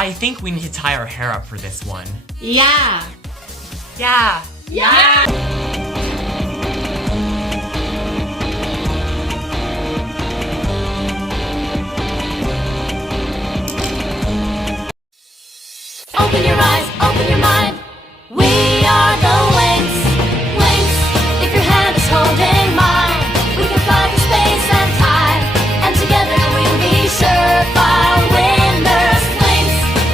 I think we need to tie our hair up for this one. Yeah. Yeah. Yeah. Open your eyes, open your mind. We are the winx. Winx, if your hand is holding mine, we can fly through space and time, and together we'll be surefire winners. Winx,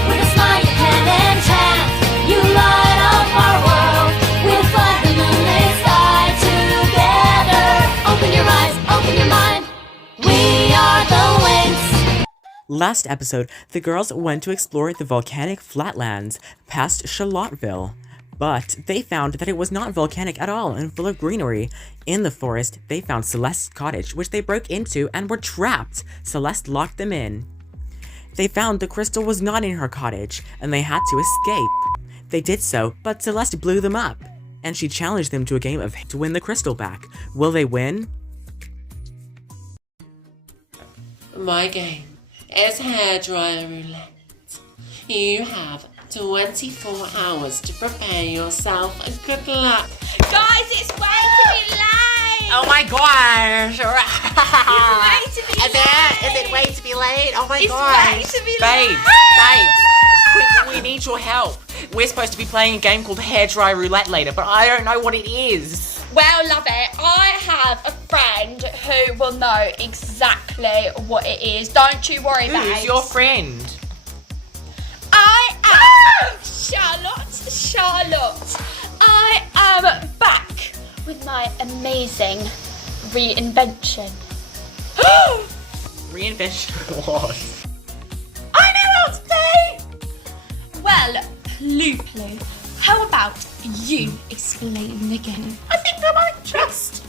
with a smile you can enchant. You light up our world. We'll fly the moonlit sky together. Open your eyes, open your mind. We are the winx. Last episode, the girls went to explore the volcanic flatlands past Charlottesville, but they found that it was not volcanic at all and full of greenery. In the forest, they found Celeste's cottage, which they broke into and were trapped. Celeste locked them in. They found the crystal was not in her cottage, and they had to escape. They did so, but Celeste blew them up, and she challenged them to a game to win the crystal back. Will they win? My game is Hairdryer Roulette. You have 24 hours to prepare yourself. Good luck. Guys, it's way to be late. Oh my gosh! It's way to be late. Is it way to be late? Oh my It's gosh! way to be Babes, late. quick, we need your help. We're supposed to be playing a game called Hairdryer Roulette later, but I don't know what it is. Well, love it. I have a friend who will know exactly what it is. Don't you worry, babes. Who's your friend? I am Charlotte. I am back with my amazing reinvention. Reinvention what? I know how to play. Well, Plu, how about you explain the game? I think I might just.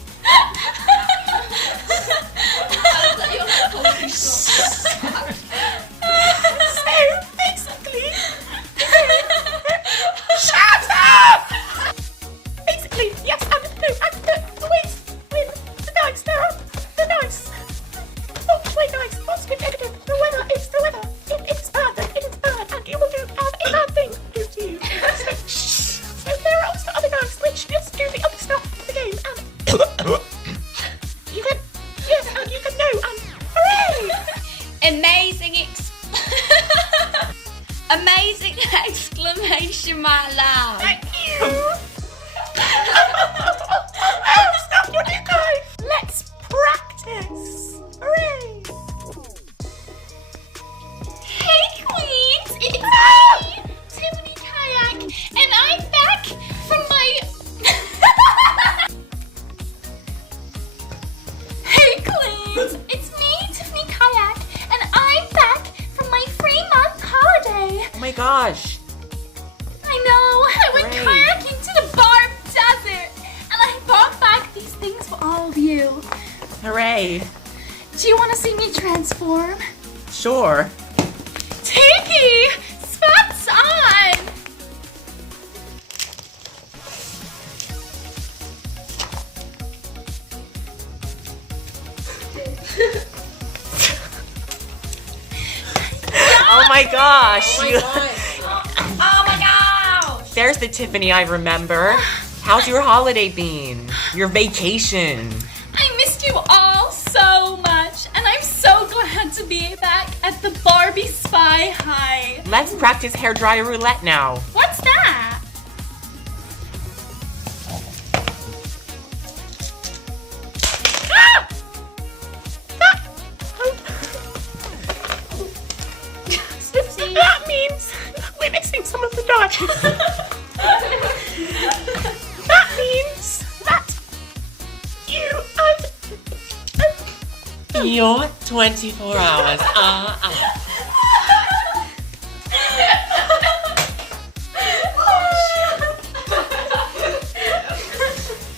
So basically, shut up! Basically, yes, and the ways with the dice, there are the dice. Play dice, positive, negative, the weather is the weather. If it's bad, then it is bad, and you will do a bad thing to you. So there are also other dice which just do the other stuff in the game, and you can, yes, and you can know, and hooray! Amazing exclamation mark loud. Thank you! Oh, stop, what do you guys? Let's practice! Hooray! Hey queens, it's me, Tiffany Kayak, and I'm back from my... Hey queens, it's me, Tiffany Kayak, and I'm back from my 3-month holiday. Oh my gosh! I know, I went Great. kayaking to the Barb Desert, and I brought back these things for all of you. Hooray! Do you want to see me transform? Sure. Tiki! Spats on! Oh my gosh! You- Oh my gosh! There's the Tiffany I remember. How's your holiday been? Your vacation? I missed you all so much, and I'm so glad to be back at the Barbie Spy High. Let's practice Hairdryer Roulette now. What's that? Ah! That means we're missing some of the dice. That means that you Your 24 hours are up.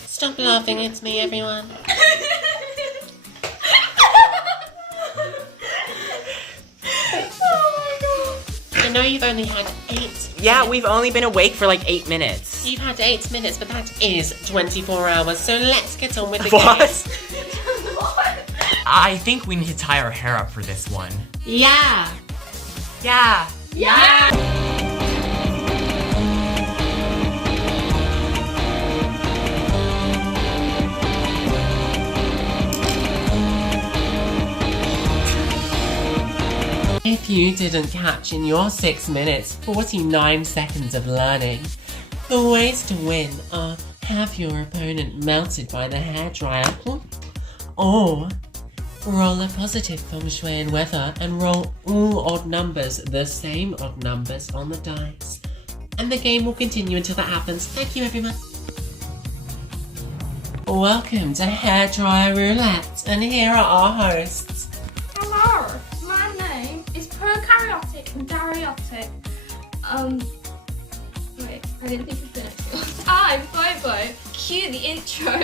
Stop laughing, it's me, everyone. I know you've only had 8 Yeah, we've only been awake for like 8 minutes. You've had 8 minutes, but that is 24 hours, so let's get on with the game. What? I think we need to tie our hair up for this one. Yeah. Yeah. Yeah. if you didn't catch in your 6 minutes, 49 seconds of learning, the ways to win are have your opponent melted by the hairdryer, or roll a positive feng shui and weather and roll all odd numbers, the same odd numbers on the dice. And the game will continue until that happens. Thank you, everyone. Welcome to Hairdryer Roulette, and here are our hosts. Hello, my name is prokaryotic and dariotic. Wait, I didn't think of the next one. I'm Bobo. Cue the intro.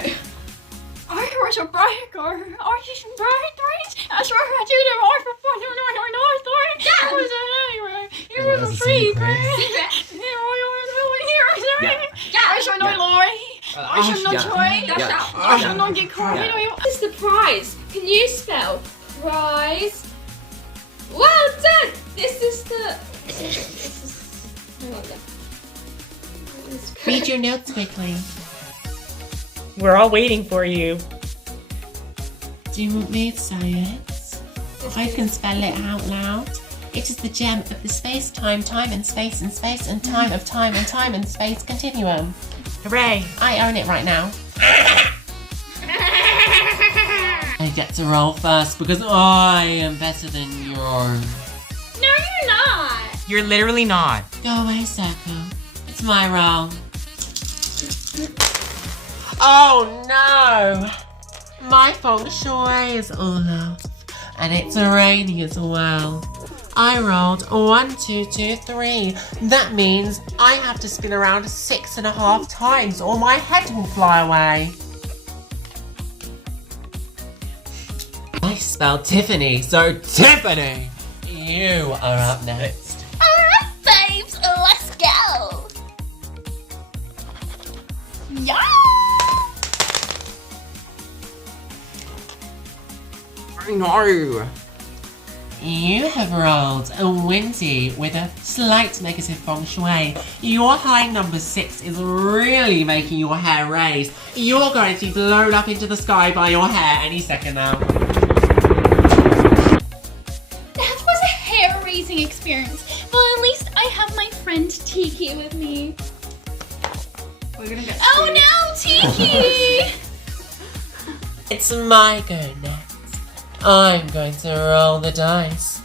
I was a breaker. I just break things. That's what I do the microphone. That was a anyway. It was a secret. I shall not lie. I shall not try. I shall not get caught. What is the prize? Can you spell prize? Well done. This is the. Hang on. Read your notes quickly. We're all waiting for you. Do you want me to say it? I can spell it out loud. It is the gem of the space, time and space and space and time of time and space continuum. Hooray! I own it right now. I get to roll first because I am better than you. No, you're not. You're literally not. Go away, Circle. It's my roll. Oh no! My feng shui is all off, and it's raining as well. I rolled 1, 2, 2, 3. That means I have to spin around 6.5 times or my head will fly away. I spelled Tiffany, so Tiffany, you are up next. Alright, babes, let's go. Yeah. No. You have rolled a windy with a slight negative feng shui. Your high number 6 is really making your hair raise. You're going to be blown up into the sky by your hair any second now. That was a hair-raising experience. Well, at least I have my friend Tiki with me. We're gonna get Oh no, Tiki! It's my go next. I'm going to roll the dice.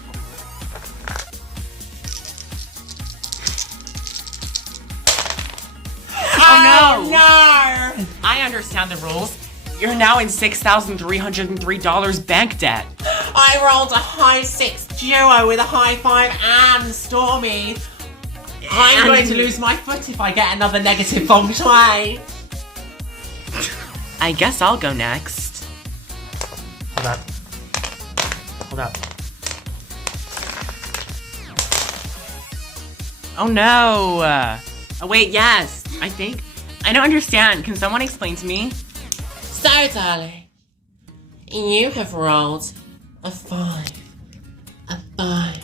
Oh no! No! I understand the rules. You're now in $6,303 bank debt. I rolled a high 6 duo with a high 5 and Stormy. I'm going to lose my foot if I get another negative feng shui. I guess I'll go next. Hold up. Hold up. Oh no! Oh wait, yes! I think. I don't understand. Can someone explain to me? So, darling, you have rolled a 5, a 5,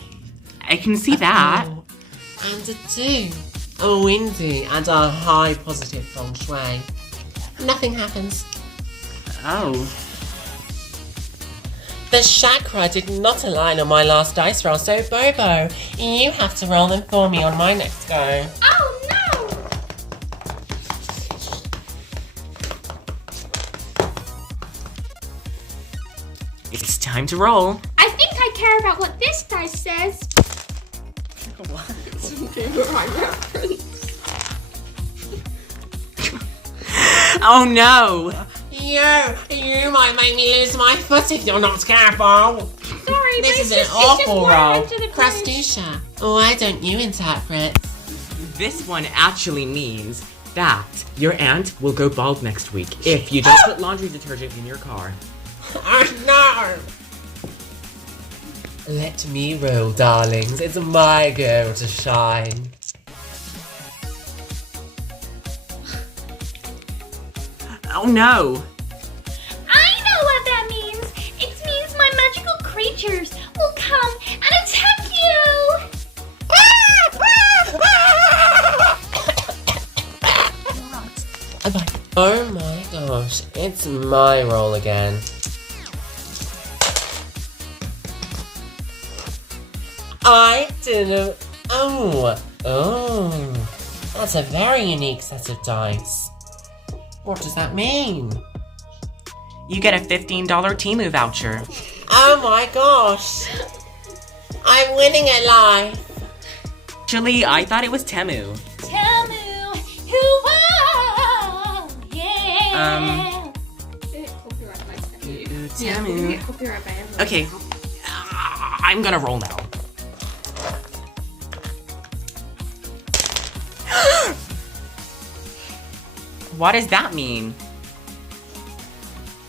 I can see that. 4, and a 2, a windy and a high positive feng shui. Nothing happens. Oh. The chakra did not align on my last dice roll, so Bobo, you have to roll them for me on my next go. Oh no! It's time to roll. I think I care about what this dice says. Oh no! You might make me lose my foot if you're not careful. Sorry, This but is an it's just awful water roll. under the bridge. Crustusha, why don't you interpret? This one actually means that your aunt will go bald next week if you don't put laundry detergent in your car. Oh no! Let me roll, darlings. It's my go to shine. Oh no! I know what that means. It means my magical creatures will come and attack you. Oh my gosh, it's my roll again. I didn't. Oh, that's a very unique set of dice. What does that mean? You get a $15 Temu voucher. Oh my gosh! I'm winning at life. Actually, I thought it was Temu. Temu, who are, yeah. Copyright by Temu. get copyright by everyone. Okay, I'm gonna roll now. What does that mean?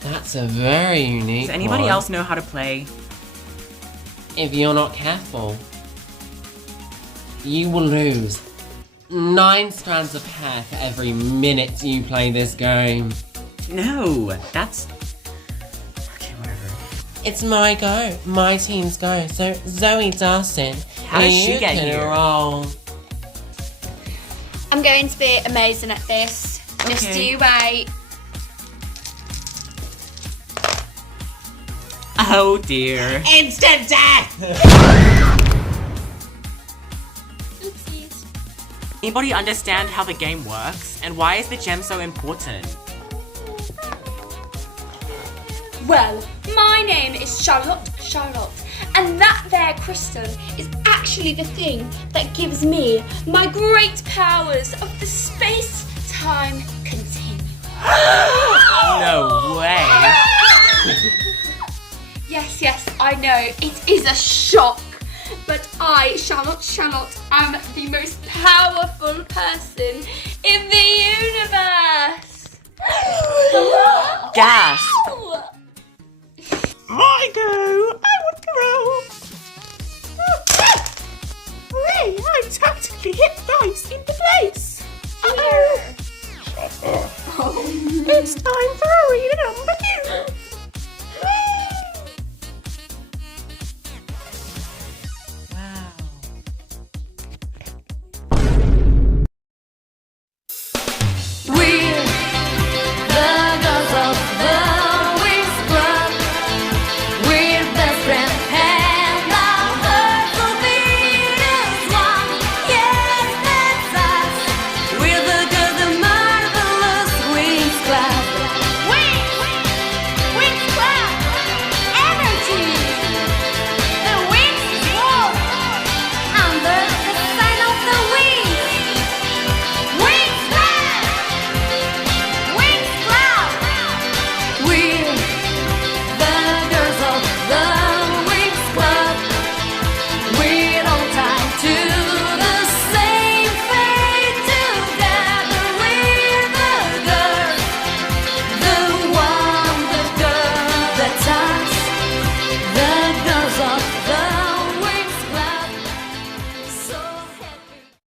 That's a very unique Does anybody one. else know how to play? If you're not careful, you will lose 9 strands of hair for every minute you play this game. No, that's... Okay, whatever. It's my go, my team's go. So Zoe Darson, How did she you get can here? roll. I'm going to be amazing at this. Just Okay. you wait. Oh dear. Instant death! Oopsies. Anybody understand how the game works? And why is the gem so important? Well, my name is Charlotte, and that there crystal is actually the thing that gives me my great powers of the space-time continuum. No way. Yes, I know, it is a shock. But I, Charlotte, am the most powerful person in the universe. Gas. My go! I want to roll! Hooray! I tactically hit dice into place! Uh-oh! It's time for arena number 2!